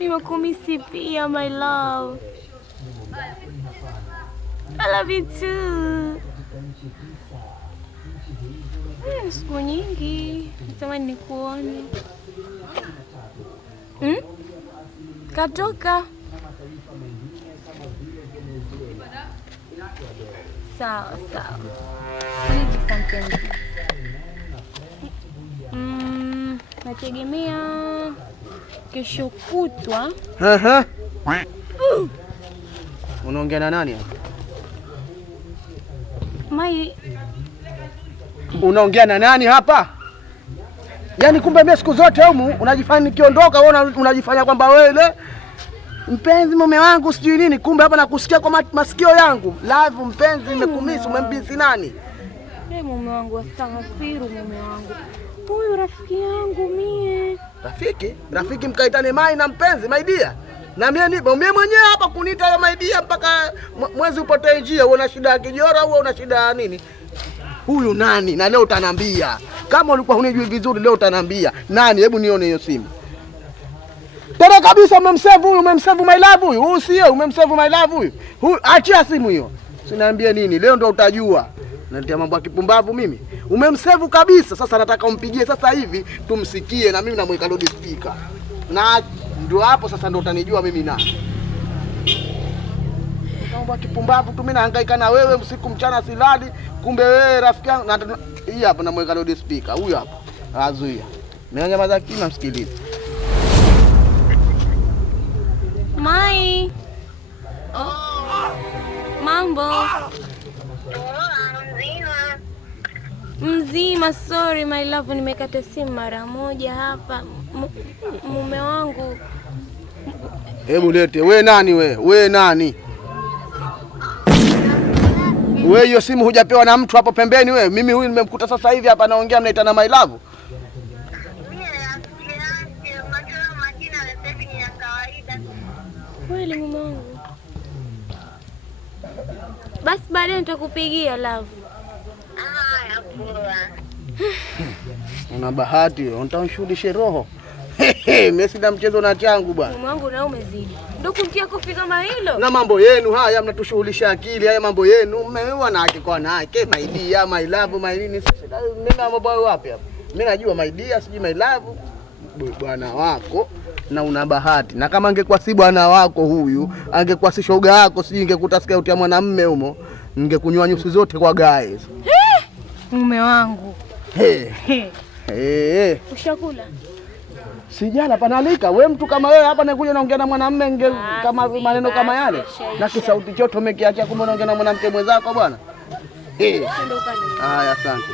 Nimekumisi pia my love. I love you too. Siku nyingi natamani nikuone. Katoka. Sawa. Asante. Nategemea kesho kutwa. Unaongea na nani hapa? Unaongea na nani hapa? Yaani kumbe mimi siku zote humu unajifanya nikiondoka wewe unajifanya kwamba wewe ile mpenzi mume wangu sijui nini, kumbe hapa nakusikia kwa masikio yangu. Love mpenzi, nimekumisi. Umembisi nani? Mume wangu astaghfiru, mume wangu. Huyu rafiki yangu mie. Rafiki mkaitane mai na mpenzi, my dear. Na mimi nipo mimi mwenyewe hapa kuniita leo my dear mpaka mwezi upotee njia. Una shida ya kijora au una shida ya nini? Huyu nani? Na leo utaniambia. Kama ulikuwa hunijui vizuri leo utaniambia. Nani? Hebu nione hiyo simu. Tena kabisa umemsave my love huyu. Huyu sio umemsave my love huyu. Achia simu hiyo. Sinaambia nini? Leo ndo utajua. Naletea mambo ya kipumbavu mimi. Umemsave kabisa. Sasa nataka umpigie sasa hivi tumsikie na mimi namweka loud speaker. Na ndio hapo sasa ndo utanijua mimi nani. Mambo ya kipumbavu tu, mimi nahangaika na wewe usiku mchana silali, kumbe wewe rafiki yangu. Hii hapa namweka loud speaker. Huyu hapa. Azuia. Mimi nyamaza kimya msikilize. Mai. Mambo. Mzima, sorry my love, nimekata simu mara moja hapa. Mume wangu. Hebu lete. We nani we? We nani? We hiyo simu hujapewa na mtu hapo pembeni we? Mimi huyu nimemkuta sasa hivi hapa naongea mnaitana my love. Kweli mume wangu. Basi baadaye nitakupigia love. Una bahati wewe, unatanishuhudishe roho. Mimi sina mchezo na changu bwana. Mume wangu na umezidi. Ndio kumtia kofi kama hilo. Na mambo yenu haya mnatushughulisha akili, haya mambo yenu. Mmewa na haki kwa nake, my dear, my love, my nini. Mimi mambo yao wapi hapa? Mimi najua my dear, siji my love. Bwana wako na una bahati. Na kama angekuwa si bwana wako huyu, angekuwa si shoga yako, siji ingekuta sauti ya mwanamume humo, ningekunywa nyusi zote kwa guys. Mume wangu. Ushakula? Sijala panalika. We mtu kama wewe hapa nakuja naongea na mwanamume kama maneno kama yale. Na kisauti choto umekiacha kumbe unaongea na mwanamke mwenzako bwana. Haya asante.